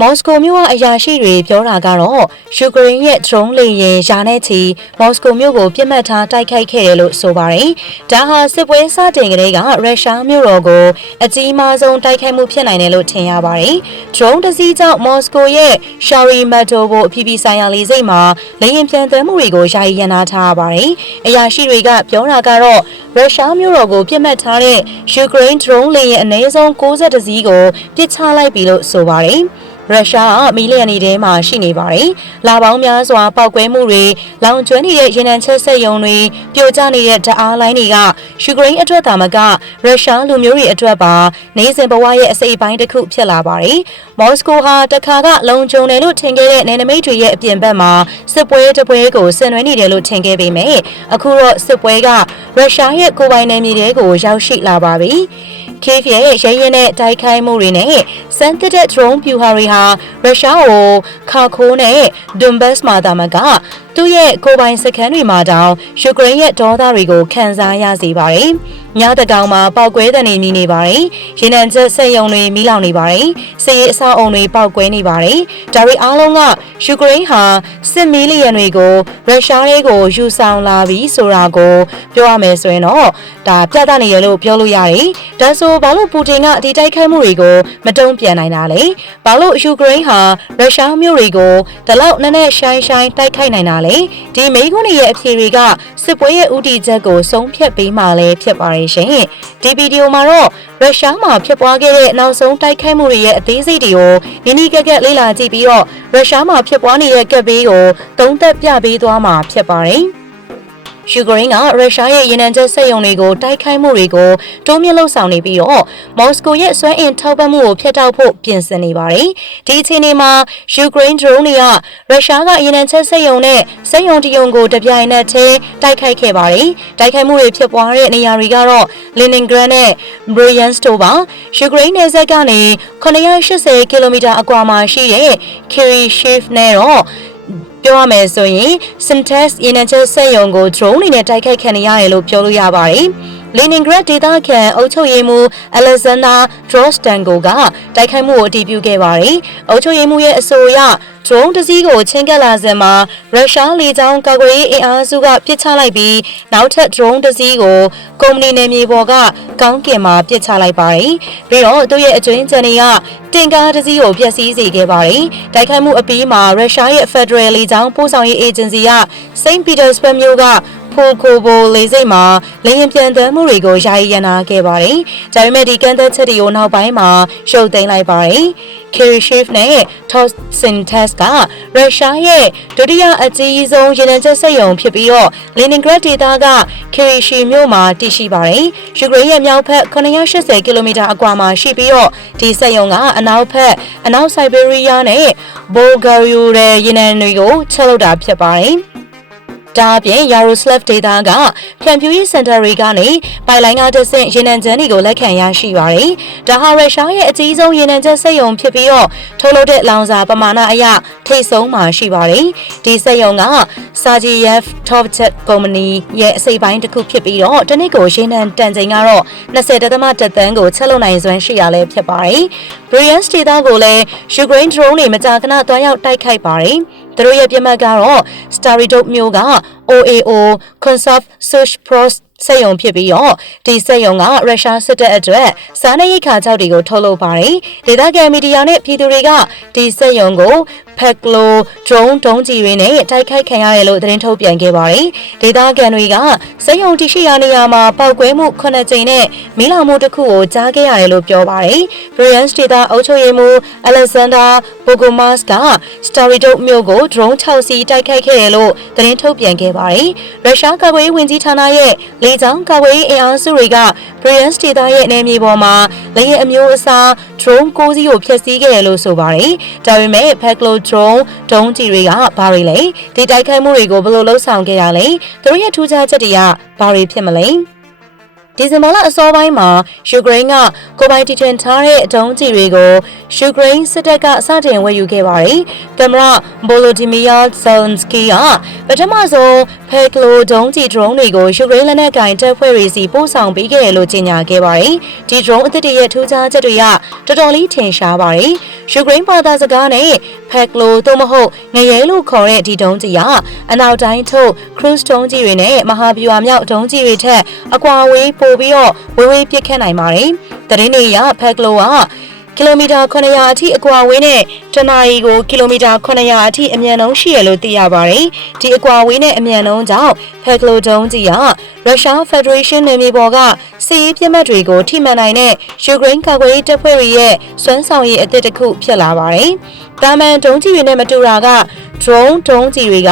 မော်စကိုမြို့ကအရာရှိတွေပြောတာကတော့ယူကရိန်းရဲ့ drone လေယာဉ်ယာနဲ့ချီမော်စကိုမြို့ကိုပြစ်မှတ်ထားတိုက်ခိုက်ခဲ့တယ်လို့ဆိုပါတယ်။ဒါဟာစစ်ပွဲစတင်ကလေးကရုရှားမြို့တော်ကိုအကြီးမားဆုံးတိုက်ခိုက်မှုဖြစ်နိုင်တယ်လို့ထင်ရပါတယ်။ drone တစ်စီးကြောင့်မော်စကိုရဲ့ရှာရီမက်တိုဘိုအပြည်ပြည်ဆိုင်ရာလေဆိပ်မှာလေယာဉ်ပြန်သွင်းမှုတွေကိုယာယီရန်နာထားရပါတယ်။အရာရှိတွေကပြောတာကတော့ရုရှားမြို့တော်ကိုပြစ်မှတ်ထားတဲ့ယူကရိန်း drone လေယာဉ်အနည်းဆုံး62စီးကိုပစ်ချလိုက်ပြီလို့ဆိုပါတယ်။ ရုရှားကမီလီယံနေထဲမှာရှိနေပါတယ်။လာပေါင်းများစွာပောက်ကွဲမှုတွေလောင်ကျွမ်းနေတဲ့ရေနံချက်ဆက်ယုံတွေပြိုကျနေတဲ့ဓာတ်အားလိုင်းတွေကယူကရိန်းအတွက်သာမကရုရှားလူမျိုးတွေအတွက်ပါနေစဉ်ဘဝရဲ့အစိပ်အပိုင်းတစ်ခုဖြစ်လာပါတယ်။မော်စကိုဟာတခါကလုံခြုံတယ်လို့ထင်ခဲ့တဲ့နယ်နိမိတ်တွေရဲ့အပြင်ဘက်မှာစစ်ပွဲတစ်ပွဲကိုဆင်နွှဲနေတယ်လို့ထင်ခဲ့ပေမဲ့အခုတော့စစ်ပွဲကရုရှားရဲ့ကိုယ်ပိုင်နယ်မြေတွေကိုရောက်ရှိလာပါပြီ။ KF ရဲ့ရရင်နဲ့တိုက်ခိုက်မှုတွေနဲ့စမ်းသစ်တဲ့ drone ပြူဟာတွေဟာရုရှားကိုခါခိုးနဲ့ Donbass မှာတာမကသူ့ရဲ့ကိုယ်ပိုင်စခန်းတွေမှာတောင်ယူကရိန်းရဲ့ဒေါသတွေကိုခံစားရစေပါတယ်။ညတကောင်မှာပောက်ကွဲတဲ့နေမိနေပါတယ်။ရေနံချက်ဆက်ယုံတွေမိလောင်နေပါတယ်။စစ်ရေးအဆောက်အုံတွေပောက်ကွဲနေပါတယ်။ဒါတွေအားလုံးကယူကရိန်းဟာစစ်မီလီယံတွေကိုရုရှားတွေကိုယူဆောင်လာပြီဆိုတာကိုပြောရမယ်ဆိုရင်တော့ဒါပြသနေရလို့ပြောလို့ရတယ်။ဒါဆိုဘာလို့ပူတင်ကဒီတိုက်ခိုက်မှုတွေကိုမတုံ့ပြန်နိုင်တာလဲ။ဘာလို့ယူကရိန်းဟာရုရှားမျိုးတွေကိုဒီလောက်နက်နက်ရှိုင်းရှိုင်းတိုက်ခိုက်နိုင်တာလဲ။ဒီမိကုန်းရဲ့အဖြေတွေကစစ်ပွဲရဲ့ဥတီချက်ကိုဆုံးဖြတ်ပေးမှလည်းဖြစ်ပါတယ်ရှင်။ဒီဗီဒီယိုမှာတော့ရုရှားမှာဖြစ်ပွားခဲ့တဲ့နောက်ဆုံးတိုက်ခိုက်မှုတွေရဲ့အသေးစိတ်တွေကိုနီးနီးကက်ကက်လေ့လာကြည့်ပြီးတော့ရုရှားမှာဖြစ်ပွားနေတဲ့ကက်ဘေးကိုသုံးသပ်ပြပေးသွားမှာဖြစ်ပါတယ်။ ယူကရိန်းကရုရှားရဲ့ရေနံချက်စက်ရုံတွေကိုတိုက်ခိုက်မှုတွေကိုတိုးမြင့်လှုပ်ဆောင်နေပြီးတော့မော်စကိုရဲ့စွမ်းအင်ထောက်ပံ့မှုကိုဖျက်တောက်ဖို့ပြင်ဆင်နေပါတယ်။ဒီအခြေအနေမှာယူကရိန်း drone တွေကရုရှားကရေနံချက်စက်ရုံနဲ့စက်ရုံတရုံကိုတပြိုင်နက်တည်းတိုက်ခိုက်ခဲ့ပါတယ်။တိုက်ခိုက်မှုတွေဖြစ်ပွားတဲ့နေရာတွေကတော့ Leningrad နဲ့ Bryansk တို့ပါ။ယူကရိန်းနယ်စပ်ကနေ980ကီလိုမီတာအကွာမှာရှိတဲ့ Kirishiv နဲ့တော့ ပြောရမယ်ဆိုရင် Syntex ရေနံချက်စက်ရုံကို drone တွေနဲ့တိုက်ခိုက်ခံရတယ်လို့ပြောလို့ရပါတယ်။ Leningrad ဒေသခံအုပ်ချုပ်ရေးမှူး Alexander Drostenko ကတိုက်ခိုက်မှုကိုအတည်ပြုခဲ့ပါတယ်။အုပ်ချုပ်ရေးမှူးရဲ့အဆိုအရ drone တစ်စီးကိုချင်းကပ်လာစဉ်မှာရုရှားလေကြောင်းကာကွယ်ရေးအင်အားစုကပစ်ချလိုက်ပြီးနောက်ထပ် drone တစ်စီးကိုကုမ္ပဏီနယ်မြေပေါ်ကကောင်းကင်မှာပစ်ချလိုက်ပါတယ်။ပြီးတော့သူ့ရဲ့အကျွင်းကျန်တွေကတင်ကားတစ်စီးကိုဖျက်ဆီးစေခဲ့ပါတယ်။တိုက်ခိုက်မှုအပြီးမှာရုရှားရဲ့ Federal လေကြောင်းပို့ဆောင်ရေး agency က St. Petersburg မြို့က ဖိုကိုဘိုလေးစိတ်မှာလေရင်ပြန်သွင်းမှုတွေကိုယာယီရန်နာခဲ့ပါတယ်။ဒါပေမဲ့ဒီကန့်သက်ချက်တွေကိုနောက်ပိုင်းမှာရှုပ်သိမ်းလိုက်ပါတယ်။ Kirishiv နဲ့ Tosintesk ကရုရှားရဲ့ဒုတိယအကြီးဆုံးရေနံချက်စက်ရုံဖြစ်ပြီးတော့ Leningrad ဒေသက Kirishiv မြို့မှာတည်ရှိပါတယ်။ယူကရိန်းရဲ့မြောက်ဘက်980ကီလိုမီတာအကွာမှာရှိပြီးတော့ဒီစက်ရုံကအနောက်ဘက်အနောက်ဆိုက်ဘေးရီးယားနဲ့ Bulgaria ရဲ့ရေနံတွေကိုချက်လုပ်တာဖြစ်ပါတယ်။ ဒါအပြင် Yaroslav ဒေသကဖြန့်ဖြူးရေးစင်တာတွေကနေပိုင်လိုင်းကတဆင့်ရေနံချမ်းတွေကိုလက်ခံရရှိပါတယ်။ဒါဟာရုရှားရဲ့အကြီးဆုံးရေနံချက်စက်ရုံဖြစ်ပြီးတော့ထုတ်လုပ်တဲ့လောင်စာပမာဏအရထိပ်ဆုံးမှာရှိပါတယ်။ဒီစက်ရုံက Sajiyev Tovchet Company ရဲ့အစိပ်ပိုင်းတစ်ခုဖြစ်ပြီးတော့တနစ်ကိုရေနံတန်ချိန်ကတော့20.1တန်းကိုချက်လုပ်နိုင်စွမ်းရှိရလဲဖြစ်ပါတယ်။ Bryansk ဒေသကိုလည်း Ukraine drone တွေမကြာခဏတွားရောက်တိုက်ခိုက်ပါတယ်။သူ တို့ရဲ့ပြစ်မှတ်ကတော့ Staridop မြို့က OAO Conserve Search Pros စက်ရုံဖြစ်ပြီးတော့ဒီစက်ရုံကရုရှားစစ်တပ်အတွက်စားနပ်ရိက္ခာကြောက်တွေကိုထုတ်လုပ်ပါတယ်။ဒေသခံမီဒီယာနဲ့ပြည်သူတွေကဒီစက်ရုံကိုဖက်ကလို drone ဒုံးကြီးတွေနဲ့တိုက်ခိုက်ခံရတယ်လို့သတင်းထုတ်ပြန်ခဲ့ပါတယ်။ဒေသခံတွေကစက်ရုံတရှိရာနေရာမှာပောက်ကွဲမှု9ကြိမ်နဲ့မီးလောင်မှုတစ်ခုကိုကြားခဲ့ရတယ်လို့ပြောပါတယ်။ Bryansk ဒေသအုပ်ချုပ်ရေးမှူး Alexander Bogomas က Staridop မြို့ကို drone 6စီးတိုက်ခိုက်ခဲ့တယ်လို့သတင်းထုတ်ပြန်ခဲ့ပါတယ်။ရုရှားကာကွယ်ရေးဝန်ကြီးဌာနရဲ့လေကြောင်းကာကွယ်ရေးအင်အားစုတွေက Bryansk ဒေသရဲ့နယ်မြေပေါ်မှာလေယာဉ်အမျိုးအစား drone 6စီးကိုဖျက်ဆီးခဲ့တယ်လို့ဆိုပါတယ်။ဒါပေမဲ့ Peklo drone ဒုံးကြီးတွေကဘာတွေလဲဒီတိုက်ခိုက်မှုတွေကိုဘယ်လိုလှုပ်ဆောင်ခဲ့ရလဲသူတို့ရဲ့ထူးခြားချက်တွေကဘာတွေဖြစ်မလဲ ဒီဇင်ဘာလအစောပိုင်းမှာယူကရိန်းကကိုပိုင်တီထန်ထားတဲ့အတုံးကြီးတွေကိုယူကရိန်းစစ်တပ်ကစတင်ဝယ်ယူခဲ့ပါတယ်။သမ္မတဘိုလိုဒီမီယာဇယ်န်စကီကပထမဆုံးဖက်ကလိုဒုံးကြီး drone တွေကိုယူကရိန်းလက်နက်ကင်တပ်ဖွဲ့တွေစီပို့ဆောင်ပေးခဲ့တယ်လို့ကြေညာခဲ့ပါတယ်။ဒီ drone အသစ်တွေရဲ့ထူးခြားချက်တွေကတော်တော်လေးထင်ရှားပါတယ်။ယူကရိန်းဘာသာစကားနဲ့ဖက်ကလိုသို့မဟုတ်ငရဲလို့ခေါ်တဲ့ဒီဒုံးကြီးကအနောက်တိုင်းထုတ် cruise ဒုံးကြီးတွေနဲ့မဟာဗျူဟာမြောက်ဒုံးကြီးတွေထက်အကွာအဝေးပိုပြီးတော့ဝေးဝေးပြစ်ခတ်နိုင်ပါတယ်။တရင်တွေရဖက်ကလိုကကီလိုမီတာ900အထိအကွာဝေးနဲ့တနာရီကိုကီလိုမီတာ900အထိအမြန်နှုန်းရှိရလို့သိရပါတယ်။ဒီအကွာဝေးနဲ့အမြန်နှုန်းကြောင့်ဖက်ကလိုဒုံးကြီးကရုရှားဖက်ဒရေးရှင်းနယ်မြေပေါ်ကစစ်ရေးပြစ်မှတ်တွေကိုထိမှန်နိုင်တဲ့ယူကရိန်းကာကွယ်ရေးတပ်ဖွဲ့တွေရဲ့စွမ်းဆောင်ရည်အသစ်တစ်ခုဖြစ်လာပါတယ်။တာမန်ဒုံးကြီးတွေနဲ့မတူတာက drone ဒုံးကြီးတွေက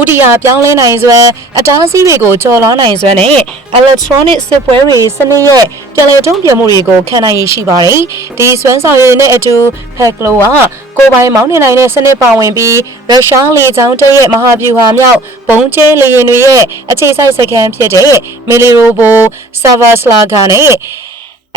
ဥတီယာပြောင်းလဲနိုင်စွမ်းအတားအဆီးတွေကိုကျော်လွှားနိုင်စွမ်းနဲ့ electronic စစ်ပွဲတွေစနစ်ရဲ့ပြန်လည်တုံ့ပြန်မှုတွေကိုခံနိုင်ရရှိပါတယ်။ဒီစွမ်းဆောင်ရည်နဲ့အတူ Peklo ကကိုယ်ပိုင်မောင်းနေနိုင်တဲ့စနစ်ပါဝင်ပြီးရုရှားလေကြောင်းတပ်ရဲ့မဟာဗျူဟာမြောက်ဘုံကျဲလေယာဉ်တွေရဲ့အခြေစိုက်စခန်းဖြစ်တဲ့မီလီရိုဘိုဆာဗာစလာဂါနဲ့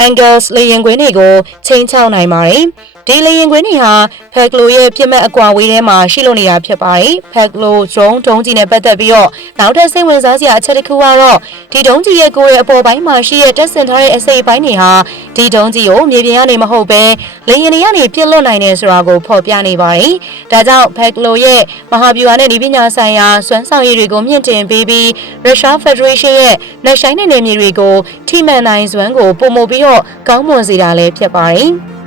Angles လေရင်ခွင်းတွေကိုချိန်ချောက်နိုင်ပါတယ်။ ဒီလေရင်ခွင်းတွေဟာဖက်ကလိုရဲ့ပြစ်မဲ့အကွာဝေးထဲမှာရှိလို့နေတာဖြစ်ပါတယ်။ဖက်ကလိုဒရုန်းဒုံးကြီးနဲ့ပတ်သက်ပြီးတော့နောက်ထပ်စိတ်ဝင်စားစရာအချက်တစ်ခုကတော့ဒီဒုံးကြီးရဲ့ကိုယ်ရဲ့အပေါ်ပိုင်းမှာရှိတဲ့တက်ဆင်ထားတဲ့အစိပ်ပိုင်းတွေဟာဒီဒုံးကြီးကိုမြေပြင်ကနေမဟုတ်ပဲလေရင်တွေကနေပြစ်လွတ်နိုင်တယ်ဆိုတာကိုဖော်ပြနေပါတယ်။ဒါကြောင့်ဖက်ကလိုရဲ့မဟာဗျူဟာနဲ့ဒီပညာဆိုင်ရာစွမ်းဆောင်ရည်တွေကိုမြင့်တင်ပေးပြီးရုရှားဖက်ဒရေးရှင်းရဲ့လက်ဆိုင်တဲ့နယ်မြေတွေကိုထိမှန်နိုင်စွမ်းကိုပုံမပြီးတော့ကောင်းမွန်စေတာလည်းဖြစ်ပါတယ်။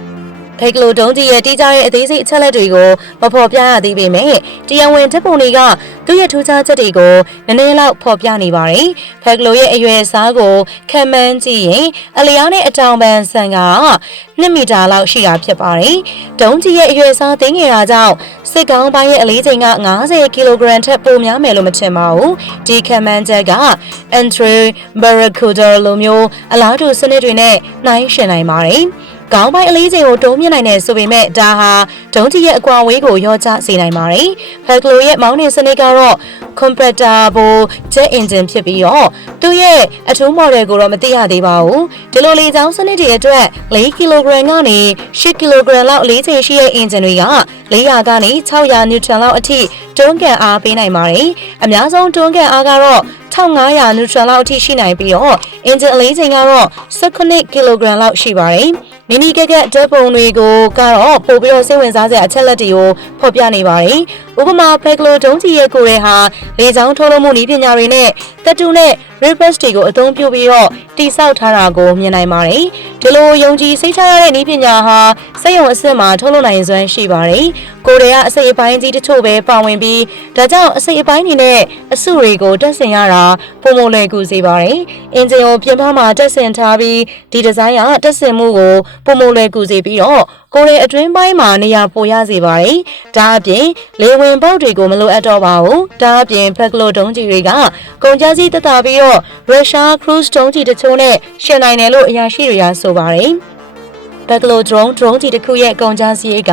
ဖိကလိုဒုံးကြီးရဲ့တီးကြတဲ့အသေးစိတ်အချက်လက်တွေကိုမဖော်ပြရသေးပေမဲ့တရားဝင်တပ်ပုံတွေကသူ့ရဲ့ထူးခြားချက်တွေကိုနည်းနည်းလောက်ဖော်ပြနေပါတယ်။ဖိကလိုရဲ့အရွယ်အစားကိုခံမှန်းကြည့်ရင်အလျားနဲ့အတောင်ပန်ဆန်က2မီတာလောက်ရှိတာဖြစ်ပါတယ်။ဒုံးကြီးရဲ့အရွယ်အစားသိငယ်တာကြောင့်စစ်ကောင်းပိုင်းရဲ့အလေးချိန်က90ကီလိုဂရမ်ထက်ပိုများမယ်လို့မထင်ပါဘူး။ဒီခံမှန်းချက်က Entry Barracuda လိုမျိုးအလားတူစနစ်တွေနဲ့နှိုင်းယှဉ်နိုင်ပါတယ်။ ခေါင်းပိုင်းအလေးချိန်ကိုတိုးမြင့်နိုင်တယ်ဆိုပေမဲ့ဒါဟာဒုံးကြီးရဲ့အကွာအဝေးကိုရောကျစေနိုင်ပါတယ်။ဖက်ကလိုရဲ့မောင်းနှင်စနစ်ကတော့ compatible jet engine ဖြစ်ပြီးတော့သူ့ရဲ့အထူး model ကိုတော့မသိရသေးပါဘူး။ဒီလိုလေကြောင်းစနစ်တွေအတွက်4 kg ကနေ8 kg လောက်အလေးချိန်ရှိတဲ့ engine တွေက400ကနေ600 newton လောက်အထိတွန်းကန်အားပေးနိုင်ပါတယ်။အများဆုံးတွန်းကန်အားကတော့1500 newton လောက်အထိရှိနိုင်ပြီးတော့ engine အလေးချိန်ကတော့18 kg လောက်ရှိပါတယ်။ မီနီကက်ကက်ဓာတ်ပုံတွေကိုကတော့ပို့ပြီးတော့စိတ်ဝင်စားစရာအချက်လက်တွေကိုဖော်ပြနေပါတယ်။ဥပမာဖက်ကလိုဒုံးကြီးရဲ့ကိုယ်ရဲဟာလေကြောင်းထုတ်လုပ်မှုနည်းပညာတွေနဲ့တက်တူနဲ့ reverse တွေကိုအသုံးပြုပြီးတော့တိစောက်ထားတာကိုမြင်နိုင်ပါတယ်။ဒီလိုယုံကြည်စိတ်ချရတဲ့နည်းပညာဟာစက်ရုံအဆင့်မှာထုတ်လုပ်နိုင်စွမ်းရှိပါတယ်။ကိုယ်ရဲကအစိတ်အပိုင်းကြီးတချို့ပဲပါဝင်ပြီးဒါကြောင့်အစိတ်အပိုင်းတွေနဲ့အစုတွေကိုတက်ဆင်ရတာပုံမလွယ်ကူစေပါတယ်။အင်ဂျင်ကိုပြင်ပမှာတက်ဆင်ထားပြီးဒီဒီဇိုင်းကတက်ဆင်မှုကိုပုံမလွယ်ကူစေပြီးတော့ ကိုယ်ရဲ့အတွင်းပိုင်းမှာနေရာပိုရစေပါတယ်။ဒါအပြင်လေဝင်ပေါက်တွေကိုမလိုအပ်တော့ပါဘူး။ဒါအပြင်ဖက်ကလိုဒုံးကြီးတွေကကုန်ကျစည်းသက်သာပြီးတော့ရုရှားခရုစ်ဒုံးကြီးတချို့နဲ့ရှင်နိုင်တယ်လို့အရာရှိတွေကဆိုပါတယ်။ဖက်ကလို drone drone ကြီးတစ်ခုရဲ့ကုန်ကျစည်းက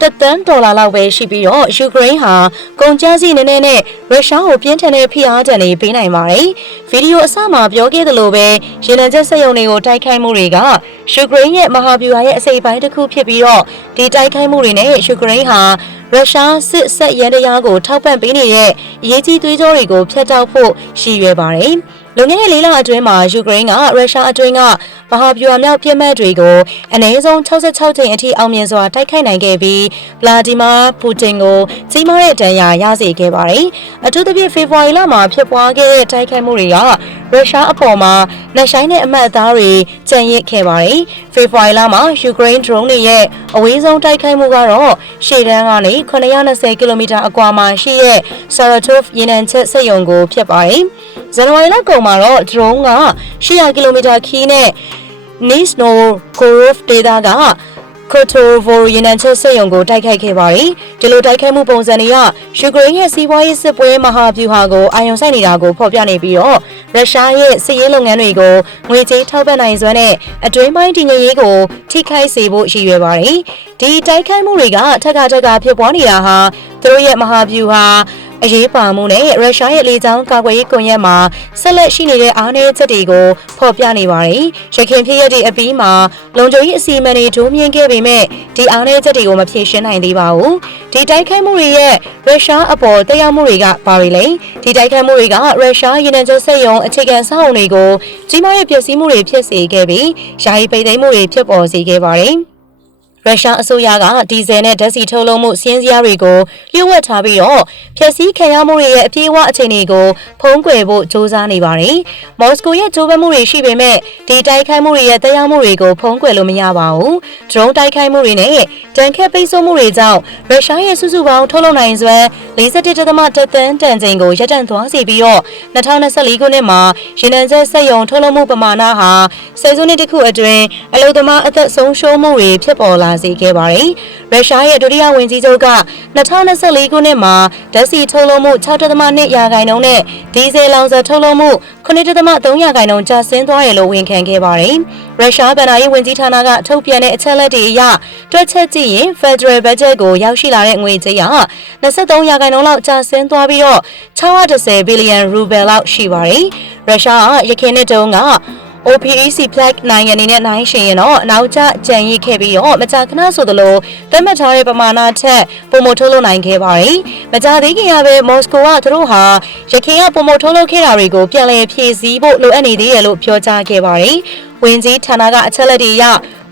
တက်တန်းဒေါ်လာလောက်ပဲရှိပြီးတော့ယူကရိန်းဟာကုန်ကျစရိတ်နည်းနည်းနဲ့ရုရှားကိုပြင်းထန်တဲ့ဖိအားတံတွေပေးနိုင်ပါတယ်။ဗီဒီယိုအစမှာပြောခဲ့သလိုပဲရေနံချက်စက်ရုံတွေကိုတိုက်ခိုက်မှုတွေကယူကရိန်းရဲ့မဟာဗျူဟာရဲ့အစိပ်ပိုင်းတစ်ခုဖြစ်ပြီးတော့ဒီတိုက်ခိုက်မှုတွေနဲ့ယူကရိန်းဟာရုရှားစစ်ဆက်ရန်တရားကိုထောက်ပံ့ပေးနေတဲ့အရေးကြီးသွေးကြောတွေကိုဖျက်တောက်ဖို့ရည်ရွယ်ပါတယ်။လွန်ခဲ့တဲ့လေးလအတွင်းမှာယူကရိန်းကရုရှားအတွင်းက မဟာဗျူဟာမြောက်ပြစ်မှတ်တွေကိုအနည်းဆုံး66ကြိမ်အထိအောင်မြင်စွာတိုက်ခိုက်နိုင်ခဲ့ပြီးဗလာဒီမာပူတင်ကိုကြီးမားတဲ့ဒဏ်ရာရစေခဲ့ပါတယ်။အထူးသဖြင့်ဖေဖော်ဝါရီလမှာဖြစ်ပွားခဲ့တဲ့တိုက်ခိုက်မှုတွေကရုရှားအပေါ်မှာနှဆိုင်တဲ့အမှတ်အသားတွေကျန်ရစ်ခဲ့ပါတယ်။ဖေဖော်ဝါရီလမှာယူကရိန်း drone တွေရဲ့အဝေးဆုံးတိုက်ခိုက်မှုကတော့ရှေ့တန်းကနေ920ကီလိုမီတာအကွာမှာရှိတဲ့ Saratov ရေနံချက်စက်ရုံကိုဖျက်ပါတယ်။ဇန်နဝါရီလကုန်မှာတော့ drone က800ကီလိုမီတာခီးနဲ့ Nisno Korov ဒေတာကကိုတိုဗိုရေနံချက်စက်ရုံကိုတိုက်ခိုက်ခဲ့ပါတယ်။ဒီလိုတိုက်ခိုက်မှုပုံစံတွေကယူကရိန်းရဲ့စီးပွားရေးစစ်ပွဲမဟာဗျူဟာကိုအာရုံစိုက်နေတာကိုဖော်ပြနေပြီးတော့ရုရှားရဲ့စစ်ရေးလုပ်ငန်းတွေကိုငွေကြေးထောက်ပံ့နိုင်စွမ်းနဲ့အတွင်းပိုင်းတည်ငြိမ်ရေးကိုထိခိုက်စေဖို့ရည်ရွယ်ပါတယ်။ဒီတိုက်ခိုက်မှုတွေကထက်ကထက်ကဖြစ်ပွားနေတာဟာသူတို့ရဲ့မဟာဗျူဟာ အရေးပါမှုနဲ့ရုရှားရဲ့လေကြောင်းကာကွယ်ရေးကွန်ရက်မှာဆက်လက်ရှိနေတဲ့အားနည်းချက်တွေကိုဖော်ပြနေပါတယ်။ရခိုင်ဖြစ်ရတဲ့အပြီးမှာလုံခြုံရေးအစီအမံတွေဒိုးမြင့်ခဲ့ပေမဲ့ဒီအားနည်းချက်တွေကိုမဖြေရှင်းနိုင်သေးပါဘူး။ဒီတိုက်ခိုက်မှုတွေရဲ့ရုရှားအပေါ်တက်ရောက်မှုတွေကဘာတွေလဲ။ဒီတိုက်ခိုက်မှုတွေကရုရှားရေနံချက်စက်ရုံအခြေခံစောင့်တွေကိုကြီးမားတဲ့ပျက်စီးမှုတွေဖြစ်စေခဲ့ပြီးယာယီပိတ်သိမ်းမှုတွေဖြစ်ပေါ်စေခဲ့ပါတယ်။ ရုရှားအစိုးရကဒီဇယ်နဲ့ဓာတ်ဆီထုတ်လုပ်မှုစီးရင်စရာတွေကိုလျှို့ဝှက်ထားပြီးတော့ဖျက်ဆီးခံရမှုတွေရဲ့အပြေးအဝအခြေအနေကိုဖုံးကွယ်ဖို့စ조사နေပါတယ်။မော်စကိုရဲ့ကြိုးပမ်းမှုတွေရှိပေမဲ့ဒီတိုက်ခိုက်မှုတွေရဲ့တရားမှုတွေကိုဖုံးကွယ်လို့မရပါဘူး။ဒရုန်းတိုက်ခိုက်မှုတွေနဲ့တန်ခက်ပိတ်ဆို့မှုတွေကြောင့်ရုရှားရဲ့စုစုပေါင်းထုတ်လုပ်နိုင်စွမ်း47.1တန်တန်ချိန်ကိုရပ်တန့်သွားစေပြီးတော့2024ခုနှစ်မှာရေနံချက်စက်ရုံထုတ်လုပ်မှုပမာဏဟာဆယ်စုနှစ်တစ်ခုအတွင်းအလုံသမားအသက်ဆုံးရှုံးမှုတွေဖြစ်ပေါ်လာစေခဲ့ပါတယ်။ရုရှားရဲ့ဒုတိယဝန်ကြီးချုပ်က2024ခုနှစ်မှာဓာတ်ဆီထုတ်လုပ်မှု6.2ရာခိုင်နှုန်းနဲ့ဒီဇယ်လောင်စာထုတ်လုပ်မှု9.3ရာခိုင်နှုန်းကျဆင်းသွားတယ်လို့ဝန်ခံခဲ့ပါတယ်။ရုရှားဗန်နာရေးဝန်ကြီးဌာနကထုတ်ပြန်တဲ့အချက်အလက်တွေအရတွက်ချက်ကြည့်ရင် Federal Budget ကိုရောက်ရှိလာတဲ့ငွေကြေးဟာ23ရာခိုင်နှုန်းလောက်ကျဆင်းသွားပြီးတော့610ဘီလီယံရူဘယ်လောက်ရှိပါတယ်။ရုရှားကရခိုင်နှစ်တုန်းက OPEC Black နိုင်ငံအနေနဲ့နိုင်ရှင်ရင်တော့နောက်ကျကြံရည်ခဲ့ပြီးတော့မကြာခဏဆိုသလိုသတ်မှတ်ထားတဲ့ပမာဏထက်ပုံမထုတ်လုပ်နိုင်ခဲ့ပါတယ်။မကြာသေးခင်ကပဲမော်စကိုကသူတို့ဟာရခိုင်ကပုံမထုတ်လုပ်ခဲ့တာတွေကိုပြန်လည်ဖြည့်ဆည်းဖို့လိုအပ်နေသေးတယ်လို့ပြောကြားခဲ့ပါတယ်။ဝင်ကြီးဌာနကအချက်လက်တွေအရ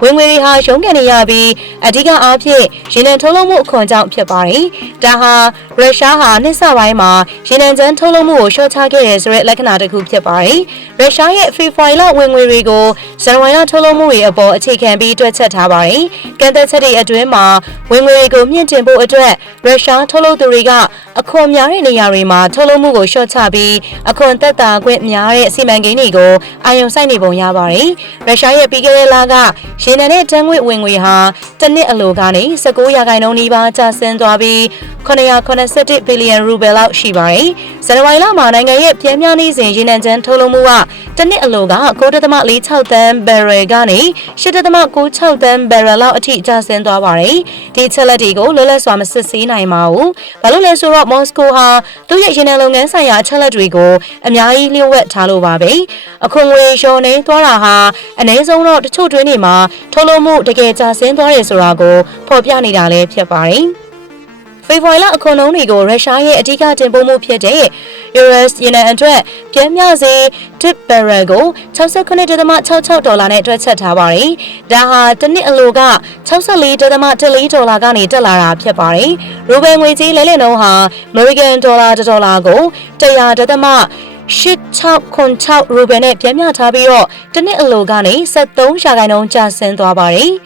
ဝင်ငွေတွေဟာရုံးကန်နေရပြီးအဓိကအားဖြင့်ရေနံထုတ်လုပ်မှုအခွန်ကြောင့်ဖြစ်ပါတယ်။ဒါဟာရုရှားဟာနှစ်ဆပိုင်းမှာရေနံကျန်းထုတ်လုပ်မှုကိုလျှော့ချခဲ့တယ်ဆိုတဲ့လက္ခဏာတစ်ခုဖြစ်ပါတယ်။ရုရှားရဲ့ဖေဖော်ဝါရီလဝင်ငွေတွေကိုဇန်နဝါရီလထုတ်လုပ်မှုတွေအပေါ်အခြေခံပြီးတွက်ချက်ထားပါတယ်။ကန့်သက်ချက်တွေအတွင်းမှာဝင်ငွေတွေကိုမြင့်တင်ဖို့အတွက်ရုရှားထုတ်လုပ်သူတွေက အခွန်များတဲ့နေရာတွေမှာထုတ်လုပ်မှုကိုလျှော့ချပြီးအခွန်သက်သာခွင့်များတဲ့စီမံကိန်းတွေကိုအာရုံစိုက်နေပုံရပါတယ်။ရုရှားရဲ့ပြီးခဲ့တဲ့လကရေနံနဲ့တန်းငွေဝင်ငွေဟာတစ်နှစ်အလိုကနေ19ရာခိုင်နှုန်းနီးပါးကျဆင်းသွားပြီး981ဘီလီယံရူဘယ်လောက်ရှိပါတယ်။ဇန်နဝါရီလမှာနိုင်ငံရဲ့ပြင်းပြနေစဉ်ရေနံကျန်းထုတ်လုပ်မှုကတစ်နှစ်အလိုက9.46တန်းဘယ်ရယ်ကနေ8.96တန်းဘယ်ရယ်လောက်အထိကျဆင်းသွားပါတယ်။ဒီချက်လက်တွေကိုလွတ်လပ်စွာမစစ်ဆေးနိုင်ပါဘူး။ဘာလို့လဲဆိုတော့မော်စကိုဟာသူ့ရဲ့ရေနံလုပ်ငန်းဆိုင်ရာချက်လက်တွေကိုအများကြီးလျှို့ဝှက်ထားလို့ပါပဲ။အခုငွေရှော်နေသွားတာဟာအနည်းဆုံးတော့တချို့တွင်းတွေမှာထုတ်လုပ်မှုတကယ်ကျဆင်းသွားတယ်ဆိုတာကိုဖော်ပြနေတာလည်းဖြစ်ပါတယ်။ ဖေဖော်ဝါရီလအခွန်နှုန်းတွေကိုရုရှားရဲ့အဓိကတင်ပို့မှုဖြစ်တဲ့ US ရေနံအတွက်ပြန်မြစေတစ်ဘရယ်ကို69.66ဒေါ်လာနဲ့တွက်ချက်ထားပါတယ်။ဒါဟာတစ်နှစ်အလိုက64.14ဒေါ်လာကနေတက်လာတာဖြစ်ပါတယ်။ရူဘယ်ငွေကြေးလဲလှယ်နှုန်းဟာ American ဒေါ်လာ1ဒေါ်လာကို100.86 86ရူဘယ်နဲ့ပြန်မြထားပြီးတော့တစ်နှစ်အလိုကနေ73ရာခိုင်နှုန်းကျဆင်းသွားပါတယ်။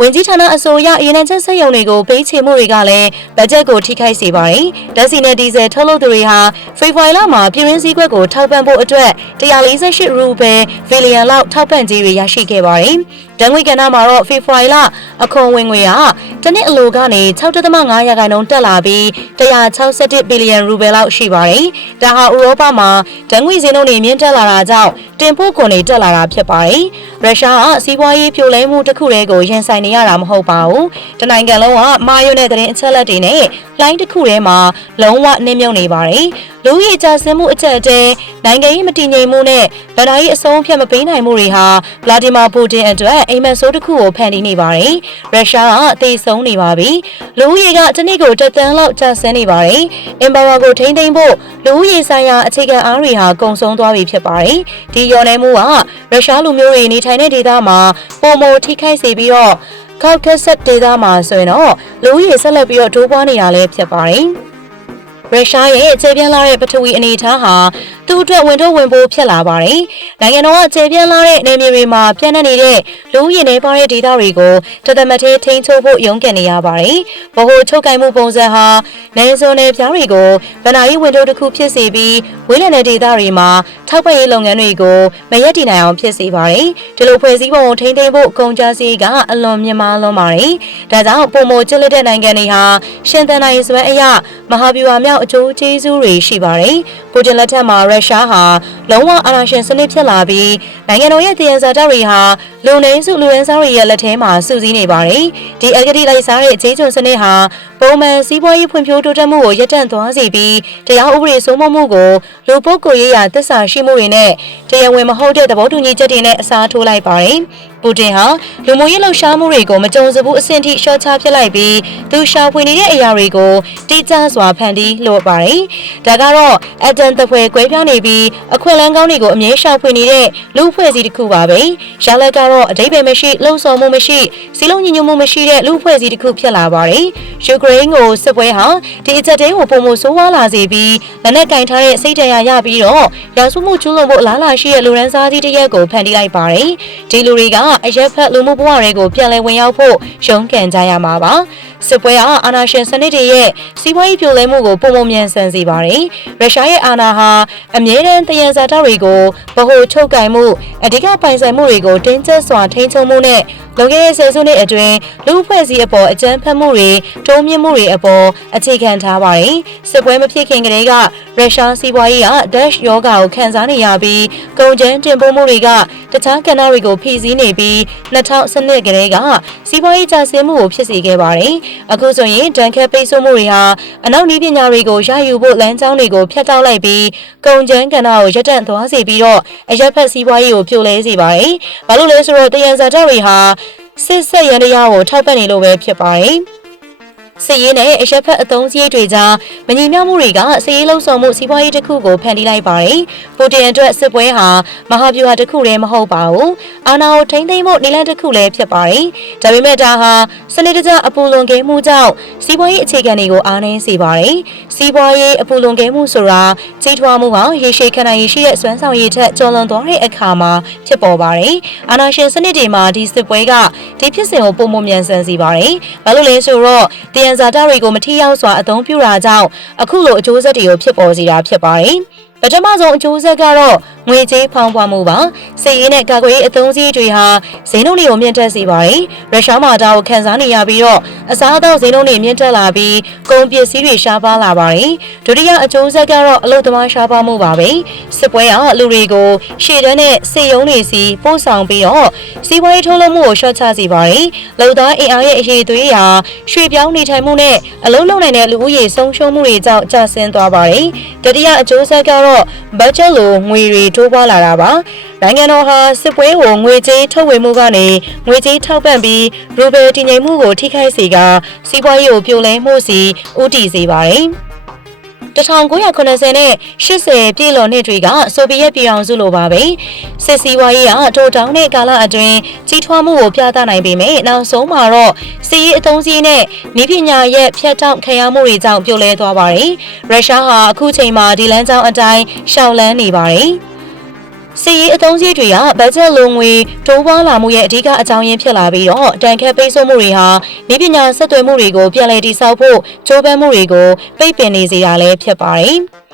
ဝင်ကြီးဌာနအစိုးရရေနံချက်စက်ရုံတွေကိုပေးချေမှုတွေကလည်းဘတ်ဂျက်ကိုထိခိုက်စေပါတယ်။ဓာတ်ဆီနဲ့ဒီဇယ်ထုတ်လုပ်သူတွေဟာဖေဖော်ဝါရီလမှာပြည်ရင်းစည်းကွက်ကိုထောက်ပံ့ဖို့အတွက်148ရူဘယ်ဘီလီယံလောက်ထောက်ပံ့ကြေးတွေရရှိခဲ့ပါတယ်။ဒဏ်ငွေကဏ္ဍမှာတော့ဖေဖော်ဝါရီလအခွန်ဝင်ငွေဟာတစ်နှစ်အလိုကနေ6.5ရာခိုင်နှုန်းတက်လာပြီး161ဘီလီယံရူဘယ်လောက်ရှိပါတယ်။ဒါဟာဥရောပမှာဒဏ်ငွေဈေးနှုန်းတွေမြင့်တက်လာတာကြောင့်တင်ပို့ကုန်တွေတက်လာတာဖြစ်ပါတယ်။ရုရှားကစီးပွားရေးပြိုလဲမှုတစ်ခုတည်းကိုရင်ဆိုင်နေရတာမဟုတ်ပါဘူး။တနိုင်ငံလုံးကမာယွနဲ့သတင်းအချက်အလက်တွေနဲ့လိုင်းတစ်ခုတည်းမှာလုံးဝနှိမ့်မြုံနေပါတယ်။လူဦးရေကျဆင်းမှုအကျက်အတဲနိုင်ငံရေးမတည်ငြိမ်မှုနဲ့ဗန်ဒါရေးအဆုံးဖြတ်မပေးနိုင်မှုတွေဟာဗလာဒီမာပူတင်အတွက်အိမ်မက်ဆိုးတစ်ခုကိုဖန်တီးနေပါတယ်။ရုရှားကအသေးဆုံးနေပါပြီ။လူဦးရေကတနည်းကိုတက်တန်းလောက်ကျဆင်းနေပါတယ်။အင်ပါဝါကိုထိန်းသိမ်းဖို့လူဦးရေဆိုင်ရာအခြေခံအားတွေဟာကုံဆုံးသွားပြီဖြစ်ပါတယ်။ဒီရော်နေမှုကရုရှားလူမျိုးတွေနေထိုင်တဲ့ဒေသမှာပုံမထိခိုက်စေပြီးတော့ကောက်ကဆက်ဒေသမှာဆိုရင်တော့လူဦးရေဆက်လက်ပြီးတော့တိုးပွားနေတာလည်းဖြစ်ပါတယ်။ရုရှားရဲ့အခြေပြန့်လာတဲ့ပထဝီအနေအထားဟာ သူ့အတွက်ဝင်ထုတ်ဝင်ပိုးဖြစ်လာပါတယ်။နိုင်ငံတော်ကအခြေပြန့်လာတဲ့နေမြေတွေမှာပြန့်နှံ့နေတဲ့လူဦးရေနေပါတဲ့ဒေသတွေကိုတသမတ်သေးထိန်းချုပ်ဖို့ရုန်းကန်နေရပါတယ်။ဗဟိုချုပ်ကင်မှုပုံစံဟာနိုင်စွန်နယ်ပြားတွေကိုဗနာရေးဝင်ထုတ်တစ်ခုဖြစ်စေပြီးဝေးလံတဲ့ဒေသတွေမှာထောက်ပံ့ရေးလုပ်ငန်းတွေကိုမရက်တည်နိုင်အောင်ဖြစ်စေပါတယ်။ဒီလိုဖွဲ့စည်းပုံကိုထိန်းသိမ်းဖို့ကုန်ကြစည်ကအလွန်မြင့်မားလွန်းပါတယ်။ဒါကြောင့်ပုံမကျစ်လက်တဲ့နိုင်ငံတွေဟာရှင်သန်နိုင်စွမ်းအရမဟာဗျူဟာမြောက်အကျိုးကျေးဇူးတွေရှိပါတယ်။ ပူတင်လက်ထက်မှာရုရှားဟာလုံးဝအာဏာရှင်စနစ်ဖြစ်လာပြီးနိုင်ငံတော်ရဲ့တည်ရန်စာတပ်တွေဟာ လူနေစုလူရန်စားတွေရဲ့လက်ထဲမှာစုစည်းနေပါတယ်ဒီအဂတိလိုက်စားတဲ့အခြေကျွန်းစနစ်ဟာပုံမှန်စီးပွားရေးဖွံ့ဖြိုးတိုးတက်မှုကိုရပ်တန့်သွားစေပြီးတရားဥပဒေစိုးမိုးမှုကိုလူပုဂ္ဂိုလ်ရေးရာသစ္စာရှိမှုတွေနဲ့တရားဝင်မဟုတ်တဲ့သဘောတူညီချက်တွေနဲ့အစားထိုးလိုက်ပါတယ်ပူတင်ဟာလူမှုရေးလှုပ်ရှားမှုတွေကိုမကြုံစဘူးအဆင့်ထိရှော့ချဖြစ်လိုက်ပြီးသူရှာဖွေနေတဲ့အရာတွေကိုတိကျစွာဖန်တီးလို့ပါတယ်ဒါကတော့အတန်တဖွဲကွဲပြားနေပြီးအခွင့်အလမ်းကောင်းတွေကိုအမြဲရှာဖွေနေတဲ့လူအဖွဲ့အစည်းတစ်ခုပါပဲရလက်ကတော့အတိတ်ပဲမရှိလှုံ့ဆော်မှုမရှိစီလုံးညီညွတ်မှုမရှိတဲ့လူအဖွဲ့အစည်းတစ်ခုဖြစ်လာပါတယ်ယူကရိန်းကိုစစ်ပွဲဟာဒီအချက်တဲကိုပုံမဆိုးဝါးလာစေပြီးလက်နက်ကင်ထားတဲ့စိတ်တရားရပြီးတော့ရာစုမှုကျူးလွန်ဖို့အလားအလာရှိတဲ့လူရန်စားကြီးတစ်ရက်ကိုဖန်တီးလိုက်ပါတယ်ဒီလူတွေကအရက်ဖက်လူမှုဘဝတွေကိုပြန်လည်ဝင်ရောက်ဖို့ရုန်းကန်ကြရမှာပါ စစ်ပွဲဟာအာဏာရှင်စနစ်တွေရဲ့စီးပွားရေးပြိုလဲမှုကိုပုံမမြန်ဆန်စေပါတယ်ရုရှားရဲ့အာဏာဟာအမြဲတမ်းတယံဇာတတွေကိုဗဟိုချုပ်ကင်မှုအဓိကပိုင်ဆိုင်မှုတွေကိုတင်းကျပ်စွာထိန်းချုပ်မှုနဲ့ လွန်ခဲ့တဲ့ဆယ်စုနှစ်အတွင်းလူအဖွဲ့အစည်းအပေါ်အကြမ်းဖက်မှုတွေတိုးမြင့်မှုတွေအပေါ်အခြေခံထားပါတယ်။စစ်ပွဲမဖြစ်ခင်ကတည်းကရုရှားစီးပွားရေးက Dash ယောဂါကိုခံစားနေရပြီးကုန်ကျန်းတင်ပို့မှုတွေကတခြားကဏ္ဍတွေကိုဖိစီးနေပြီး2012ကတည်းကစီးပွားရေးကျဆင်းမှုကိုဖြစ်စေခဲ့ပါတယ်။အခုဆိုရင်ဒဏ်ခတ်ပိတ်ဆို့မှုတွေဟာအနောက်နည်းပညာတွေကိုရယူဖို့လမ်းကြောင်းတွေကိုဖျက်တောက်လိုက်ပြီးကုန်ကျန်းကဏ္ဍကိုရပ်တန့်သွားစေပြီးတော့အရက်ဖက်စီးပွားရေးကိုပြိုလဲစေပါတယ်။ဘာလို့လဲဆိုတော့တယံဇာတတွေဟာ စစ်ဆက်ရန်တရားကိုထောက်ပံ့နေလို့ပဲဖြစ်ပါတယ်။ စစ်ရေးနဲ့အရက်ဖက်အသုံးစရိတ်တွေကြားမညီမျှမှုတွေကစစ်ရေးလှုံ့ဆော်မှုစီးပွားရေးတစ်ခုကိုဖန်တီးလိုက်ပါတယ်။ပူတင်အတွက်စစ်ပွဲဟာမဟာဗျူဟာတစ်ခုတည်းမဟုတ်ပါဘူး။အာဏာကိုထိန်းသိမ်းဖို့နည်းလမ်းတစ်ခုလည်းဖြစ်ပါတယ်။ဒါပေမဲ့ဒါဟာစနစ်တကျအပူလွန်ကဲမှုကြောင့်စီးပွားရေးအခြေခံတွေကိုအားနည်းစေပါတယ်။စီးပွားရေးအပူလွန်ကဲမှုဆိုတာကြီးထွားမှုဟာရေရှည်ခံနိုင်ရရှိတဲ့စွမ်းဆောင်ရည်ထက်ကျော်လွန်သွားတဲ့အခါမှာဖြစ်ပေါ်ပါတယ်။အာဏာရှင်စနစ်တွေမှာဒီစစ်ပွဲကဒီဖြစ်စဉ်ကိုပုံမမြန်ဆန်စေပါတယ်။ဘာလို့လဲဆိုတော့တယံဇာတတွေကိုမထိရောက်စွာအသုံးပြုတာကြောင့်အခုလိုအကျိုးဆက်တွေကိုဖြစ်ပေါ်စေတာဖြစ်ပါတယ်။ ပထမဆုံးအကျိုးဆက်ကတော့ငွေကြေးဖောင်းပွားမှုပါစစ်ရေးနဲ့ကာကွယ်ရေးအသုံးစရိတ်တွေဟာဈေးနှုန်းတွေကိုမြင့်တက်စေပါတယ်ရုရှားမှာဒါကိုခန်းစားနေရပြီးတော့အစားအသောက်ဈေးနှုန်းတွေမြင့်တက်လာပြီးကုန်ပစ္စည်းတွေရှားပါလာပါတယ်ဒုတိယအကျိုးဆက်ကတော့အလုသမားရှားပါမှုပါပဲစစ်ပွဲကလူတွေကိုရှေ့တန်းနဲ့စစ်ရုံးတွေစီပို့ဆောင်ပြီးတော့စီးပွားရေးထုတ်လုပ်မှုကိုရှော့ချစေပါတယ်လုံသားအင်အားရဲ့အရေးသွေးဟာရွှေပြောင်းနေထိုင်မှုနဲ့အလုံးလုံးနိုင်တဲ့လူဦးရေဆုံးရှုံးမှုတွေကြောင့်ကျဆင်းသွားပါတယ်တတိယအကျိုးဆက်ကတော့ဘတ်ဂျက်လိုငွေတွေတိုးပွားလာတာပါနိုင်ငံတော်ဟာစစ်ပွဲကိုငွေကြေးထုတ်ဝေမှုကနေငွေကြေးထောက်ပံ့ပြီးရူဘယ်တည်ငြိမ်မှုကိုထိခိုက်စေကစီးပွားရေးကိုပြိုလဲမှုစီဦးတည်စေပါတယ် 1980နဲ့80ပြည့်လော်နှစ်တွေကဆိုဗီယက်ပြည်အောင်စုလိုပါပဲစစ်စီးပွားရေးကတိုးတောင်းတဲ့ကာလအတွင်းကြီးထွားမှုကိုပြသနိုင်ပေမဲ့နောက်ဆုံးမှာတော့စီးရေးအသုံးစည်းနဲ့ဤပညာရဲ့ဖျက်တောက်ခံရမှုတွေကြောင့်ပြိုလဲသွားပါတယ်ရုရှားဟာအခုချိန်မှာဒီလမ်းကြောင်းအတိုင်းရှောင်လန်းနေပါတယ် စီရေးအသုံးစရိတ်တွေကဘတ်ဂျက်လုံငွေတိုးပွားလာမှုရဲ့အဓိကအကြောင်းရင်းဖြစ်လာပြီးတော့တန်ခတ်ပိတ်ဆို့မှုတွေဟာဤပညာဆက်သွယ်မှုတွေကိုပြန်လည်တည်ဆောက်ဖို့ကြိုးပမ်းမှုတွေကိုပိတ်ပင်နေစေတာလည်းဖြစ်ပါတယ်။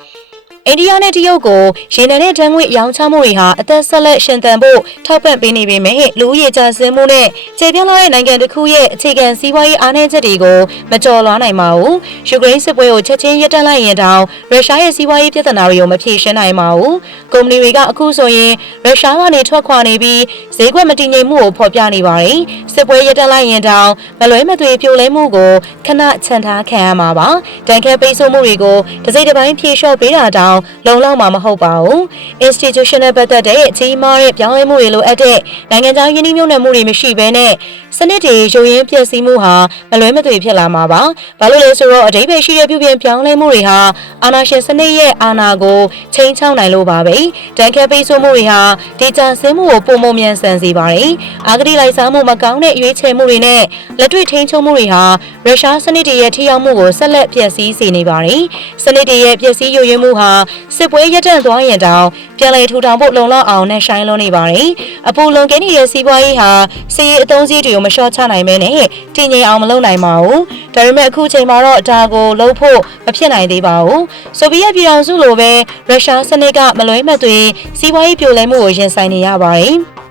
အိန္ဒိယနဲ့တရုတ်ကိုရေနံနဲ့ဓာတ်ငွေ့ရောင်းချမှုတွေဟာအသက်ဆက်လက်ရှင်သန်ဖို့ထောက်ပံ့ပေးနေပေမဲ့လူဦးရေကျဆင်းမှုနဲ့ကျေပြန့်လာတဲ့နိုင်ငံတစ်ခုရဲ့အခြေခံစီးပွားရေးအားနည်းချက်တွေကိုမကျော်လွှားနိုင်ပါဘူး။ယူကရိန်းစစ်ပွဲကိုချက်ချင်းရပ်တန့်လိုက်ရင်တောင်ရုရှားရဲ့စီးပွားရေးပြဿနာတွေကိုမဖြေရှင်းနိုင်ပါဘူး။ကုမ္ပဏီတွေကအခုဆိုရင်ရုရှားကနေထွက်ခွာနေပြီးဈေးကွက်မတည်ငြိမ်မှုကိုဖော်ပြနေပါတယ်။စစ်ပွဲရပ်တန့်လိုက်ရင်တောင်မလွဲမသွေပြိုလဲမှုကိုခဏချန်ထားခံရမှာပါ။တန်ခတ်ပိတ်ဆို့မှုတွေကိုတစိမ့်တစ်ပိုင်းဖြေလျှော့ပေးတာတောင်အောင်လုံလောက်မှာမဟုတ်ပါဘူး။ institution နဲ့ပတ်သက်တဲ့အကြီးမားတဲ့ပြောင်းလဲမှုတွေလိုအပ်တဲ့နိုင်ငံခြားယင်းနှိမ့်ညွတ်မှုတွေမရှိဘဲနဲ့စနစ်တွေရုံရင်းပြည့်စည်မှုဟာမလွဲမသွေဖြစ်လာမှာပါ။ဘာလို့လဲဆိုတော့အတိပ္ပယ်ရှိတဲ့ပြုပြင်ပြောင်းလဲမှုတွေဟာအာဏာရှင်စနစ်ရဲ့အာဏာကိုချိန်ချောက်နိုင်လို့ပါပဲ။တန်ခတ်ပိတ်ဆို့မှုတွေဟာဒေတာဆင်းမှုကိုပုံမမြန်ဆန်စေပါတယ်။အာဂတိလိုက်စားမှုမကောင်းတဲ့ရွေးချယ်မှုတွေနဲ့လက်တွေ့ထိန်းချုပ်မှုတွေဟာရုရှားစနစ်တွေရဲ့ထိရောက်မှုကိုဆက်လက်ပျက်စီးစေနေပါတယ်။စနစ်တွေရဲ့ပျက်စီးယိုယွင်းမှုဟာစစ်ပွဲရပ်တန့်သွားရင်တောင်ပြန်လည်ထူထောင်ဖို့လုံလောက်အောင်နဲ့ဆိုင်လွန်နေပါတယ်။အပူလွန်ကဲနေတဲ့စီးပွားရေးဟာစီးရေးအသုံးစည်းတွေကိုမလျှော့ချနိုင်မဲနဲ့တည်ငြိမ်အောင်မလုပ်နိုင်ပါဘူး။ဒါပေမဲ့အခုချိန်မှာတော့ဒါကိုလုပ်ဖို့မဖြစ်နိုင်သေးပါဘူး။ဆိုဗီယက်ပြည်ထောင်စုလိုပဲရုရှားစနစ်ကမလွဲမသွေစီးပွားရေးပြိုလဲမှုကိုရင်ဆိုင်နေရပါတယ်။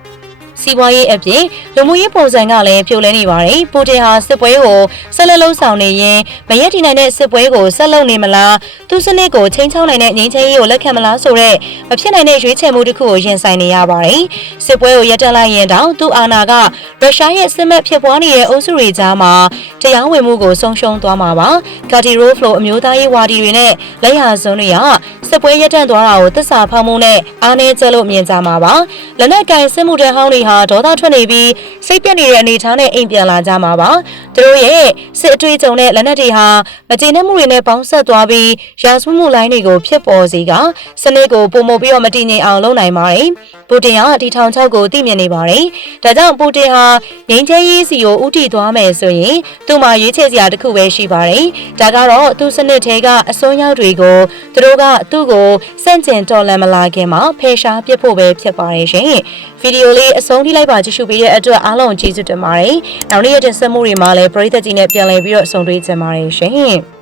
စီးပွားရေးအပြင်လူမှုရေးပုံစံကလည်းပြိုလဲနေပါတယ်ပူတင်ဟာစစ်ပွဲကိုဆက်လက်လှုပ်ဆောင်နေရင်မရက်တည်နိုင်တဲ့စစ်ပွဲကိုဆက်လုပ်နေမလားသူစနစ်ကိုချိန်ချောင်းနိုင်တဲ့ငြိမ်းချမ်းရေးကိုလက်ခံမလားဆိုတော့မဖြစ်နိုင်တဲ့ရွေးချယ်မှုတစ်ခုကိုရင်ဆိုင်နေရပါတယ်စစ်ပွဲကိုရပ်တန့်လိုက်ရင်တောင်သူအာဏာကရုရှားရဲ့စစ်မှတ်ဖြစ်ပွားနေတဲ့အုပ်စုတွေကြားမှာတရားဝင်မှုကိုဆုံးရှုံးသွားမှာပါကာတီရိုဖလိုအမျိုးသားရေးဝါဒီတွေနဲ့လက်ရစွန်းတွေကစစ်ပွဲရပ်တန့်သွားတာကိုသစ္စာဖောက်မှုနဲ့အားနည်းချက်လို့မြင်ကြမှာပါလက်နက်ကင်စစ်မှုတန်းဟောင်းတွေဟာဒေါသထွက်နေပြီးစိတ်ပြက်နေတဲ့အနေအထားနဲ့အိမ်ပြန်လာကြမှာပါသူတို့ရဲ့စစ်အတွေ့အကြုံနဲ့လက်နက်တွေဟာမကျေနပ်မှုတွေနဲ့ပေါင်းဆက်သွားပြီးရာဇဝတ်မှုလိုင်းတွေကိုဖြစ်ပေါ်စေကစနစ်ကိုပုံမပြီးတော့မတည်ငြိမ်အောင်လုပ်နိုင်ပါတယ်ပူတင်ကဒီထောင်ချောက်ကိုသိမြင်နေပါတယ်ဒါကြောင့်ပူတင်ဟာငြိမ်းချမ်းရေးစီကိုဥတီသွားမယ်ဆိုရင်သူ့မှာရွေးချယ်စရာတစ်ခုပဲရှိပါတယ်ဒါကတော့သူ့စနစ်ထဲကအစိုးရတွေကိုသူတို့ကသူ့ကိုစန့်ကျင်တော်လှန်မလာခင်မှာဖယ်ရှားပစ်ဖို့ပဲဖြစ်ပါတယ်ရှင်ဗီဒီယိုလေးအဆုံးထိလိုက်ပါကြည့်ရှုပေးတဲ့အတွက်အားလုံးကျေးဇူးတင်ပါတယ်နောက်နေ့ရက်တင်ဆက်မှုတွေမှာလည်းပရိသတ်ကြီးနဲ့ပြန်လည်ပြီးတော့ဆုံတွေ့ကြပါရရှင်